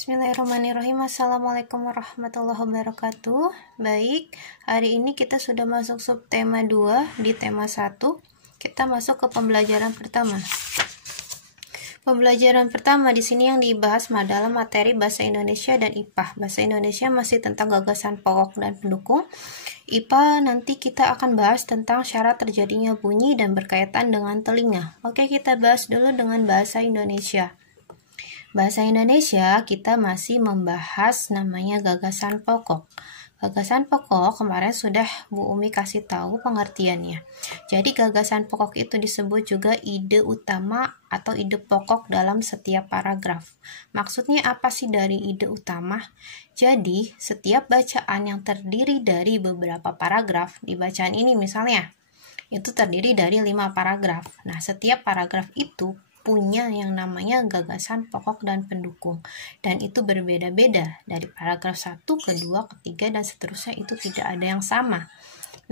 Bismillahirrahmanirrahim. Assalamualaikum warahmatullahi wabarakatuh. Baik, hari ini kita sudah masuk subtema 2 di tema 1. Kita masuk ke pembelajaran pertama. Pembelajaran pertama di sini yang dibahas adalah materi bahasa Indonesia dan IPA. Bahasa Indonesia masih tentang gagasan pokok dan pendukung. IPA nanti kita akan bahas tentang syarat terjadinya bunyi dan berkaitan dengan telinga. Oke, kita bahas dulu dengan bahasa Indonesia. Bahasa Indonesia kita masih membahas namanya gagasan pokok. Gagasan pokok kemarin sudah Bu Umi kasih tahu pengertiannya. Jadi gagasan pokok itu disebut juga ide utama atau ide pokok dalam setiap paragraf. Maksudnya apa sih dari ide utama? Jadi setiap bacaan yang terdiri dari beberapa paragraf, di bacaan ini misalnya, itu terdiri dari 5 paragraf. Nah, setiap paragraf itu punya yang namanya gagasan pokok dan pendukung, dan itu berbeda-beda dari paragraf 1, kedua, ketiga, dan seterusnya. Itu tidak ada yang sama.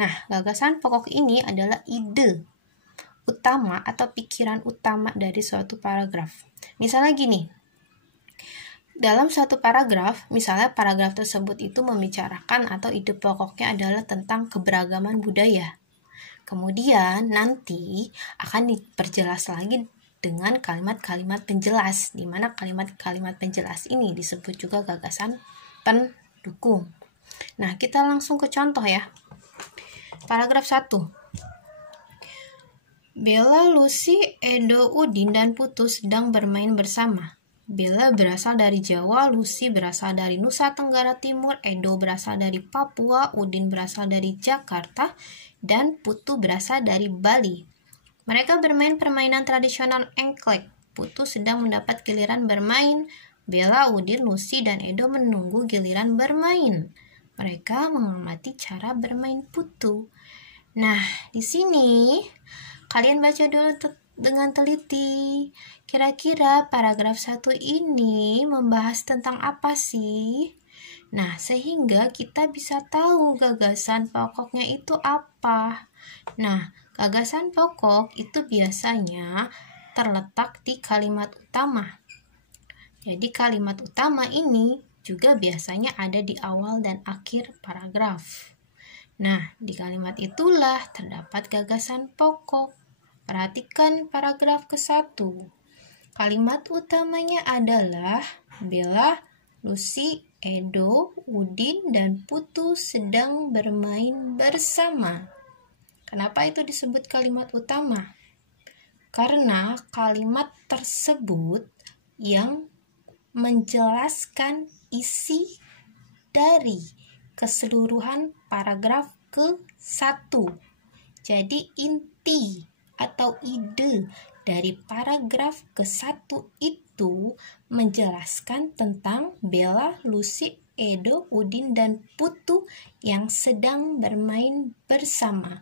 Nah, gagasan pokok ini adalah ide utama atau pikiran utama dari suatu paragraf. Misalnya gini, dalam suatu paragraf, misalnya paragraf tersebut itu membicarakan atau ide pokoknya adalah tentang keberagaman budaya. Kemudian nanti akan diperjelas lagi dengan kalimat-kalimat penjelas, di mana kalimat-kalimat penjelas ini disebut juga gagasan pendukung. Nah, kita langsung ke contoh ya. Paragraf 1. Bella, Lucy, Edo, Udin, dan Putu sedang bermain bersama. Bella berasal dari Jawa, Lucy berasal dari Nusa Tenggara Timur, Edo berasal dari Papua, Udin berasal dari Jakarta, dan Putu berasal dari Bali. Mereka bermain permainan tradisional engklek. Putu sedang mendapat giliran bermain. Bella, Udin, Lucy, dan Edo menunggu giliran bermain. Mereka mengamati cara bermain Putu. Nah, di sini kalian baca dulu dengan teliti. Kira-kira paragraf 1 ini membahas tentang apa sih? Nah, sehingga kita bisa tahu gagasan pokoknya itu apa. Nah, gagasan pokok itu biasanya terletak di kalimat utama. Jadi kalimat utama ini juga biasanya ada di awal dan akhir paragraf. Nah, di kalimat itulah terdapat gagasan pokok. Perhatikan paragraf ke-1. Kalimat utamanya adalah Bella, Lucy, Edo, Udin, dan Putu sedang bermain bersama. Kenapa itu disebut kalimat utama? Karena kalimat tersebut yang menjelaskan isi dari keseluruhan paragraf ke-1. Jadi inti atau ide dari paragraf ke-1 itu menjelaskan tentang Bella, Lucy, Edo, Udin, dan Putu yang sedang bermain bersama.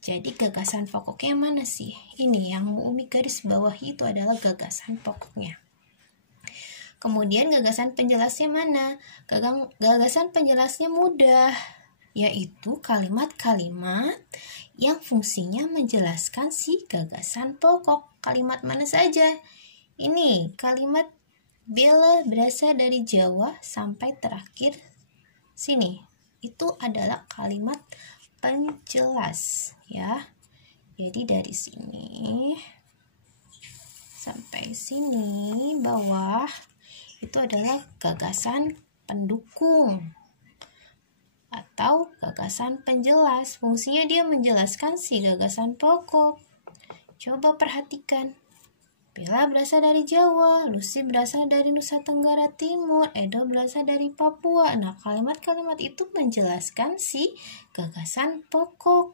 Jadi gagasan pokoknya mana sih? Ini yang Umi garis bawahi itu adalah gagasan pokoknya. Kemudian gagasan penjelasnya mana? Gagasan penjelasnya mudah, yaitu kalimat-kalimat yang fungsinya menjelaskan si gagasan pokok. Kalimat mana saja? Ini kalimat Bella berasal dari Jawa sampai terakhir sini. Itu adalah kalimat penjelas ya. Jadi dari sini sampai sini bawah itu adalah gagasan pendukung atau gagasan penjelas. Fungsinya dia menjelaskan si gagasan pokok. Coba perhatikan. Bella berasal dari Jawa, Lucy berasal dari Nusa Tenggara Timur, Edo berasal dari Papua. Nah, kalimat-kalimat itu menjelaskan si gagasan pokok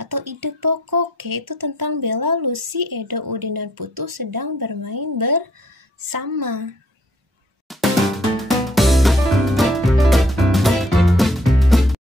atau ide pokok, yaitu tentang Bella, Lucy, Edo, Udin, dan Putu sedang bermain bersama.